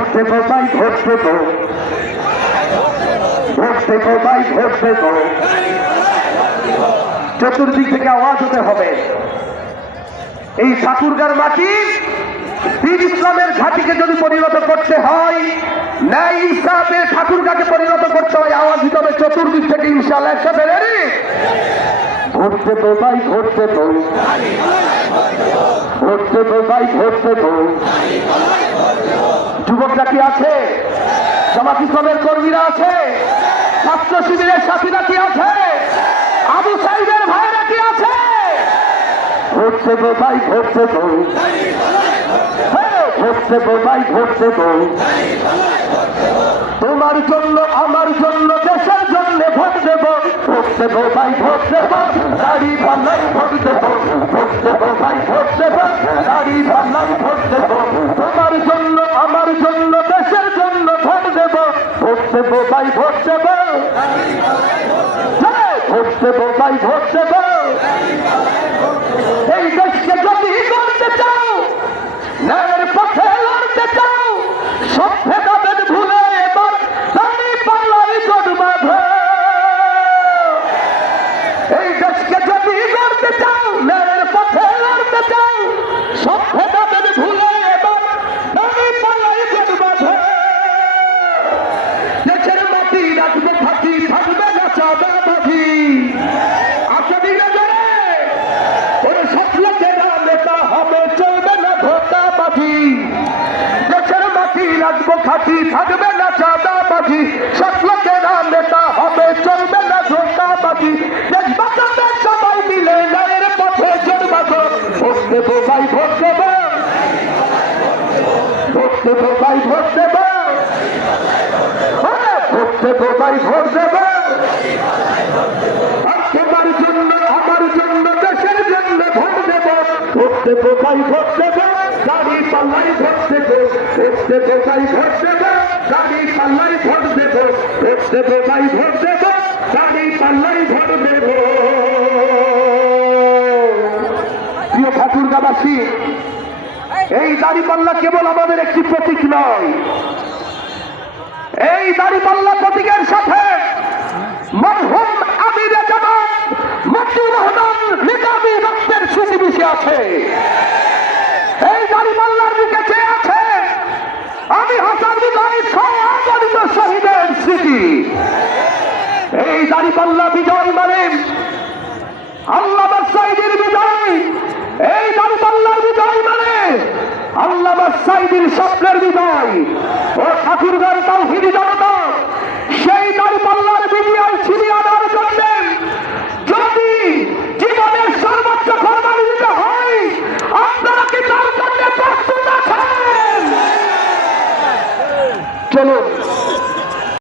Vote দেবো ভাই vote দেবো ভোট দেবো ভাই ভোট দেবো চতুর্দিক থেকে আওয়াজ হতে হবে। এই ঠাকুরগার মাটি বীর ইসলামের ঘাটিকে যদি পরিণত করতে হয়, ন্যায় ইসলামের ঠাকুরগাকে পরিণত করতে হয়, আওয়াজ দিতে হবে চতুর্দিক থেকে ইনশাল্লাহ একসাথে রেডি ভোট দেবো ভাই ভোট তো? ভোট দেবো ভাই ভোট দেবো যুবকরা কি আছে? জামাত ইসলামের কর্মীরা আছে? ছাত্র শিবিরের সাথীরা কি আছে? আবু সাইদের ভাইরা কি আছে? দেবো ভাই ভোট দেবো হ্যাঁ, ভোট দেবো ভাই ভোট দেবো তোমার জন্য আমার জন্য দেশের জন্য ভোট দেব। ভোট দেব ভাই ভোট দেব দাড়ি পাল্লাই ভোট দেব। ভোট দেব ভাই ভোট দেব দাড়ি পাল্লাই ভোট দেব। তোমার জন্য আমার জন্য দেশের জন্য ভোট দেব ভাই ভোট দেব ভোট দেব ভাই ভোট দেব এই দেশকে যদি করতে চাও, ন্যায়ের পথে লড়তে চাও ভেদাভেদ ভুলে এবার দাঁড়ি পাল্লাই করবা এই খাটি থাকবে না চাঁদাবাজি। সফলতেরা নেতা হবে চলবে না দেশ বাঁচাবে সবাই মিলে ন্যায়ের পথে জন্মাবো। ভোট দেবো ভাই ভোট দেবো। ভোট দেবো ভাই ভোট দেবো। হ্যাঁ, ভোট দেবো ভাই ভোট দেবো। তোমার জন্য আমার জন্য দেশের জন্য ভোট দেব। ভোট দেব ভাই ভোট দেব। গাড়ি পাল্লাই ভোট দেব ভাই ভোট দেব গাড়ি পাল্লাই ভোট দেব। দেব ভাই ভোট দেব গাড়ি পাল্লাই ভোট প্রিয় এই কেবল আমাদের একটি প্রতীক নয়। এই দাড়িপাল্লা প্রতীকের সাথে মরহুম আমিরে জামাত, মতিউর রহমান রক্তের মিশে আছে। এই দাড়িপাল্লার বুকে কে আছে আমি হাসান বিদায় সমাগত শহীদের স্মৃতি। এই দাড়িপাল্লা মানে আল্লাহ সাইদের বিজয়, এই দাড়িপাল্লার বিজয় মানে আল্লাহ সাইদির স্বপ্নের বিজয়। ও ঠাকুরগার